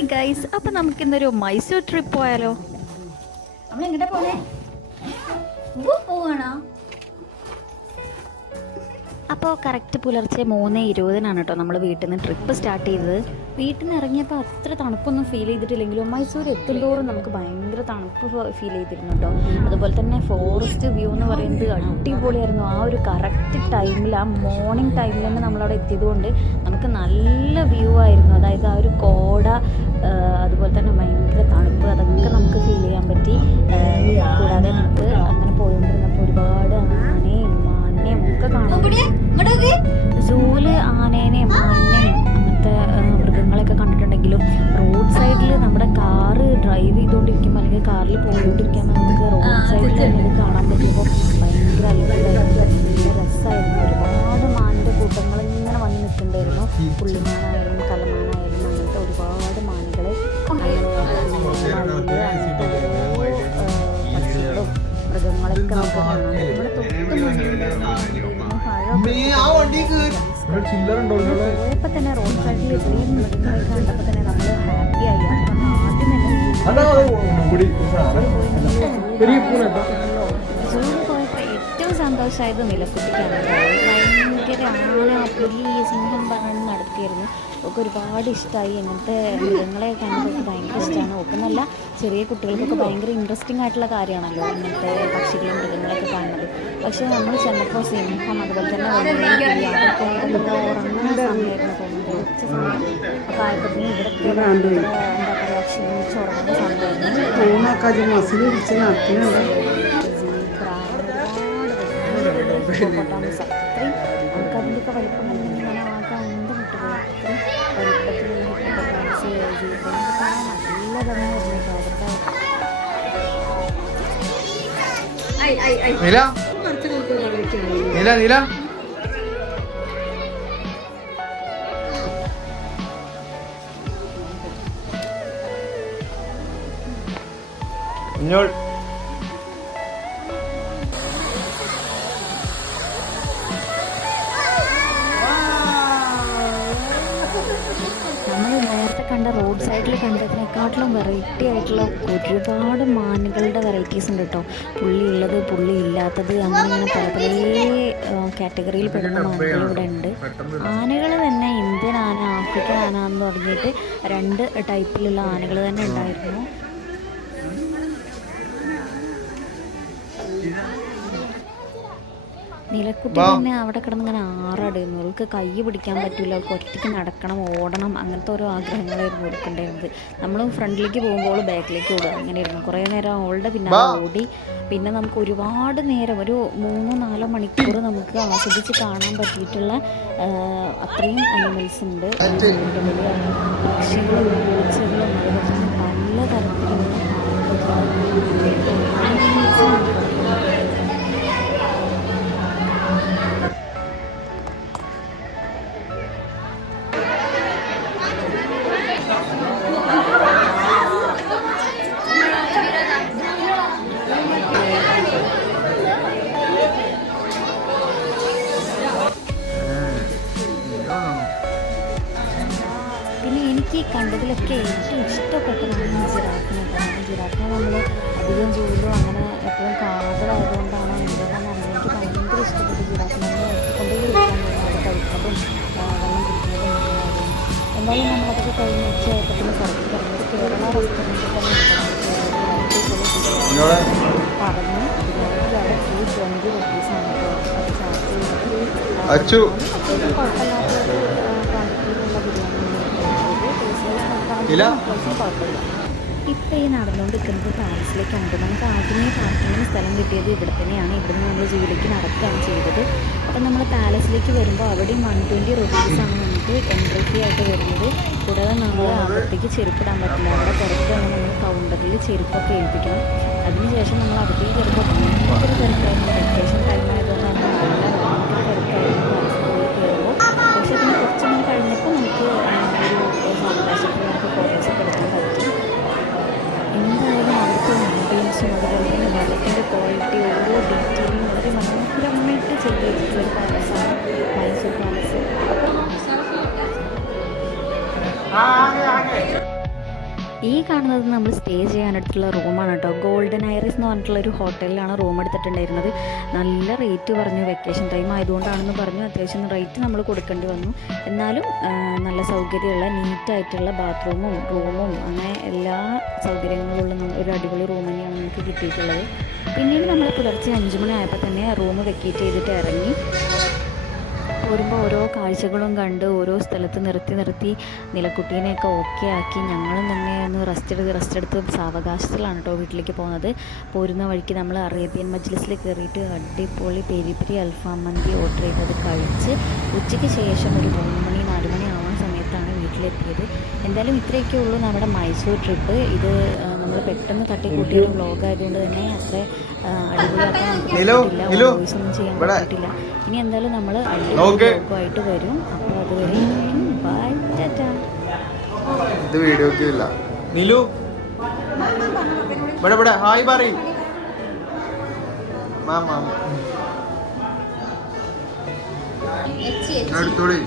Hi guys, അപ്പം നമുക്കിന്നൊരു Mysore trip പോയാലോ? നമ്മൾ എങ്ങോട്ടാ പോണേ? പോവാണോ? അപ്പോൾ കറക്റ്റ് പുലർച്ചെ 3:20 കേട്ടോ നമ്മൾ വീട്ടിൽ നിന്ന് ട്രിപ്പ് സ്റ്റാർട്ട് ചെയ്തത്. വീട്ടിൽ നിന്ന് ഇറങ്ങിയപ്പോൾ അത്ര തണുപ്പൊന്നും ഫീൽ ചെയ്തിട്ടില്ലെങ്കിലും മൈസൂർ എത്തുന്തോറും നമുക്ക് ഭയങ്കര തണുപ്പ് ഫീൽ ചെയ്തിരുന്നു കേട്ടോ. അതുപോലെ തന്നെ ഫോറസ്റ്റ് വ്യൂ എന്ന് പറയുന്നത് അടിപൊളിയായിരുന്നു. ആ ഒരു കറക്റ്റ് ടൈമിൽ, ആ മോർണിംഗ് ടൈമിൽ തന്നെ നമ്മളവിടെ എത്തിയതുകൊണ്ട് നമുക്ക് നല്ല വ്യൂ ആയിരുന്നു. അതായത് ആ ഒരു കോട, അതുപോലെ തന്നെ ഭയങ്കര തണുപ്പ്, അതൊക്കെ നമുക്ക് ഫീൽ ചെയ്യാൻ പറ്റി. കൂടാതെ നമുക്ക് അങ്ങനെ പോയിക്കൊണ്ടിരുന്നപ്പോൾ ഒരുപാട് ആനയും മാനെയും ഒക്കെ കാണാൻ പറ്റി. സൂല് ആനേനെയും മാനെയും അങ്ങനത്തെ മൃഗങ്ങളെയൊക്കെ കണ്ടിട്ടുണ്ടെങ്കിലും റോഡ് സൈഡിൽ നമ്മുടെ കാറ് ഡ്രൈവ് ചെയ്തുകൊണ്ടിരിക്കുമ്പോൾ അല്ലെങ്കിൽ കാറിൽ പോയിക്കൊണ്ടിരിക്കുമ്പോൾ നമുക്ക് റോഡ് സൈഡിൽ തന്നെ കാണാൻ പറ്റിയപ്പോൾ ഭയങ്കര അത്ഭുതമായിരുന്നു, ഭയങ്കര രസമായിരുന്നു. ഒരുപാട് മാനിൻ്റെ കൂട്ടങ്ങൾ ഇങ്ങനെ വന്ന് നിൽക്കുന്നുണ്ടായിരുന്നു. പുള്ളിമാനായാലും കലമാനായാലും അങ്ങനത്തെ ഒരുപാട് മാനുകൾ, പക്ഷികളും മൃഗങ്ങളൊക്കെ നമുക്ക് കാണാം. നമ്മുടെ തൊട്ട് പോയപ്പോ തന്നെ റോഡ് സൈഡിൽ ഇത്രയും മൃഗങ്ങളെ കണ്ടപ്പോൾ തന്നെ നമ്മൾ ഹാപ്പി ആയി. സൂവിൽ പോയപ്പോൾ ഏറ്റവും സന്തോഷമായത് നിലക്കുട്ടിക്കാണ്. ഭയങ്കര ആന, പുലി, സിംഹം പറഞ്ഞ് നടത്തിയായിരുന്നു. ഒക്കെ ഒരുപാട് ഇഷ്ടമായി. ഇങ്ങനത്തെ മൃഗങ്ങളെ കാണുമ്പോൾ ഭയങ്കര ഇഷ്ടമാണ്. ഒക്കെന്നല്ല, ചെറിയ കുട്ടികൾക്കൊക്കെ ഭയങ്കര ഇൻട്രസ്റ്റിംഗ് ആയിട്ടുള്ള കാര്യമാണല്ലോ ഇങ്ങനത്തെ പക്ഷികളും മൃഗങ്ങളൊക്കെ കാണുന്നത്. പക്ഷേ നമ്മൾ ചെന്നപ്പോൾ സിംഹം, അതുപോലെ തന്നെ അതൊക്കെ ഉറങ്ങുന്ന സമയമായിരുന്നു തോന്നുന്നത്, ഉച്ച സമയം. അപ്പോൾ ആയപ്പോഴത്തേന് ഇവിടുത്തെ എന്താ പറയുക, ക്ഷീണിച്ച് ഉറങ്ങുന്ന സമയമായിരുന്നു. അത്രയും നമുക്ക് അതിൻ്റെയൊക്കെ വലിപ്പം കണ്ടെങ്കിൽ ഞാൻ ആകെ അന്തം വിട്ടുപോയി. അത്രയും വലിപ്പത്തിലുള്ള ഹിപ്പോപ്പൊട്ടാമസ്, ജീവനൊക്കെ കാണാൻ നല്ല ഭംഗിയായിരുന്നു കേട്ടോ. നമ്മൾ നേരത്തെ കണ്ട റോഡ് സൈഡിൽ കണ്ടതിനെക്കാട്ടിലും വെറൈറ്റി ആയിട്ടുള്ള ഒരുപാട് മാനുകളുടെ വെറൈറ്റീസ് ഉണ്ട് കേട്ടോ. പുള്ളി ഉള്ളത്, പുള്ളി ഇല്ലാത്തത്, അങ്ങനെ പല പല കാറ്റഗറിയിൽ പെടുന്ന മാനുകൾ ഇവിടെ ഉണ്ട്. ആനകൾ തന്നെ ഇന്ത്യൻ ആന, ആഫ്രിക്കൻ ആന എന്ന് തുടങ്ങിയിട്ട് 2 ടൈപ്പിലുള്ള ആനകൾ തന്നെ ഉണ്ടായിരുന്നു. നിലക്കുട്ടി തന്നെ അവിടെ കിടന്നിങ്ങനെ ആറാടുന്നു. അവൾക്ക് കൈ പിടിക്കാൻ പറ്റില്ല, അവൾക്ക് ഒറ്റയ്ക്ക് നടക്കണം, ഓടണം, അങ്ങനത്തെ ഓരോ ആഗ്രഹങ്ങളായിരുന്നു കൊടുക്കേണ്ടിരുന്നത്. നമ്മൾ ഫ്രണ്ടിലേക്ക് പോകുമ്പോൾ ബാക്കിലേക്ക് ഓടുക, അങ്ങനെയായിരുന്നു. കുറേ നേരം അവളുടെ പിന്നാലെ ഓടി. പിന്നെ നമുക്ക് ഒരുപാട് നേരം, ഒരു 3-4 മണിക്കൂർ നമുക്ക് ആസ്വദിച്ച് കാണാൻ പറ്റിയിട്ടുള്ള അത്രയും അനിമൽസ് ഉണ്ട്. പക്ഷികളും പൂച്ചകളും അതുപോലെ തന്നെ പല തരത്തിലുള്ള എനിക്ക് കണ്ടതിലൊക്കെ ഏറ്റവും ഇഷ്ടപ്പെട്ടതാണ് ജിറാഫിനെ. കാരണം ജിറാഫിനെ നമ്മൾ അധികം ജൂലോ അങ്ങനെ എപ്പോഴും കാണാത്തതായതുകൊണ്ടാണ് എന്തുകൊണ്ടാണെന്ന് അറിയാം, എനിക്ക് ഭയങ്കര ഇഷ്ടപ്പെട്ടു ജിറാഫിനെ. നമ്മൾ കൊണ്ടുപോയി ഇരിക്കാൻ തോന്നുന്നു, അത് കഴിക്കുന്നതും വെള്ളം കുടിക്കുന്നതും അങ്ങനെയായിരുന്നു. എന്തായാലും നമ്മളതൊക്കെ കഴിഞ്ഞ് ഉച്ചയായപ്പോഴത്തേന് പുറത്ത് പറഞ്ഞത് കേരള റെസ്റ്റോറൻറ്റിൽ തന്നെ പറഞ്ഞു. ബിരിയാണിക്ക് അവിടെ 220 rupees-ആണ് കേട്ടോ അത് ചാർജ് ചെയ്യുന്നത്. കുഴപ്പമില്ലാത്തൊരു ക്വാണ്ടിറ്റിയിലുള്ള ബിരിയാണി. ഇപ്പോൾ ഈ നടന്നുകൊണ്ടിരിക്കുന്നത് പാലസിലേക്കാണ്. നമുക്ക് ആദ്യമേ പാർക്കിങ്ങിന് സ്ഥലം കിട്ടിയത് ഇവിടെ തന്നെയാണ്. ഇവിടെ നിന്ന് നമ്മൾ ജൂലിലേക്ക് നടക്കുകയാണ് ചെയ്തത്. അപ്പം നമ്മൾ പാലസിലേക്ക് വരുമ്പോൾ അവിടെയും 120 rupees-ആണ് നമുക്ക് എൻട്രി ഫീ ആയിട്ട് വരുന്നത്. കൂടാതെ നമ്മൾ അകത്തേക്ക് ചെരുപ്പിടാൻ പറ്റില്ല. അവിടെ പുറത്ത് തന്നെ നമ്മൾ കൗണ്ടറിൽ ചെരുപ്പൊക്കെ ഏൽപ്പിക്കണം. അതിനുശേഷം നമ്മൾ അകത്തേക്ക് കയറുമ്പോൾ ഭയങ്കര തിരക്കായിരുന്നു. വെക്കേഷൻ ടൈം ആയതുകൊണ്ടാണ് നല്ല ഭയങ്കര തിരക്കായിരുന്നു പാലസിൽ കയറുമ്പോൾ. പക്ഷേ അതിന് കുറച്ചൊന്നും കഴിഞ്ഞപ്പോൾ നമുക്ക് ഒരു സാവകാശത്തിൽ നമുക്ക് ഫോട്ടോസൊക്കെ എടുക്കാൻ പറ്റി. എന്തായാലും അവിടുത്തെ ആംബിയൻസും അതുപോലെ തന്നെ വെള്ളത്തിൻ്റെ ക്വാളിറ്റി, ഓരോ ഡീറ്റെയിലും വളരെ മനോഹരമായിട്ട് ചെയ്ത് വെച്ചിട്ടുള്ളൊരു പാലസാണ് മൈസൂർ പാലസ്. ഈ കാണുന്നത് നമ്മൾ സ്റ്റേ ചെയ്യാനെടുത്തുള്ള റൂമാണ് കേട്ടോ. ഗോൾഡൻ ഐറിസ് എന്ന് പറഞ്ഞിട്ടുള്ള ഒരു ഹോട്ടലിലാണ് റൂം എടുത്തിട്ടുണ്ടായിരുന്നത്. നല്ല റേറ്റ് പറഞ്ഞു, വെക്കേഷൻ ടൈം ആയതുകൊണ്ടാണെന്ന് പറഞ്ഞു. അത്യാവശ്യം റേറ്റ് നമ്മൾ കൊടുക്കേണ്ടി വന്നു. എന്നാലും നല്ല സൗകര്യമുള്ള നീറ്റായിട്ടുള്ള ബാത്റൂമും റൂമും അങ്ങനെ എല്ലാ സൗകര്യങ്ങളുള്ള ഒരു അടിപൊളി റൂം തന്നെയാണ് നമുക്ക് കിട്ടിയിട്ടുള്ളത്. പിന്നീട് നമ്മൾ പുലർച്ചെ 5 മണി ആയപ്പോൾ തന്നെ റൂം വെക്കേറ്റ് ചെയ്തിട്ട് ഇറങ്ങി. പോരുമ്പോൾ ഓരോ കാഴ്ചകളും കണ്ട് ഓരോ സ്ഥലത്ത് നിർത്തി നിലക്കുട്ടീനെയൊക്കെ ഓക്കെ ആക്കി ഞങ്ങളും തന്നെ ഒന്ന് റെസ്റ്റ് എടുത്ത് സാവകാശത്തിലാണ് കേട്ടോ വീട്ടിലേക്ക് പോകുന്നത്. പോരുന്ന വഴിക്ക് നമ്മൾ അറേബ്യൻ മജ്ലിസിൽ കയറിയിട്ട് അടിപൊളി പെരി പെരി അൽഫാം മന്തി ഓർഡർ ചെയ്തത് കഴിച്ച് ഉച്ചയ്ക്ക് ശേഷം ഒരു 3 മണി 4 മണി ആവുന്ന സമയത്താണ് വീട്ടിലെത്തിയത്. എന്തായാലും ഇത്രയൊക്കെ ഉള്ളൂ നമ്മുടെ മൈസൂർ ട്രിപ്പ്. ഇത് നമ്മൾ പെട്ടെന്ന് തട്ടിക്കൂട്ടിയൊരു വ്ളോഗ് ആയതുകൊണ്ട് തന്നെ അത്ര അടിപൊളിയാക്കാൻ പറ്റില്ല, വോയിസ് ഒന്നും ചെയ്യാൻ പറ്റിയിട്ടില്ല. ഇനി എന്തായാലും നമ്മൾ വ്ളോഗുമായിട്ട് വരും. അപ്പോൾ അതുവരെ ബൈ ടാറ്റാ. ഇത് വീഡിയോക്ക് ഇല്ല. നിലു ഇവിടെ ഹായ് പറയ്. മാമ എടുത്തോളി.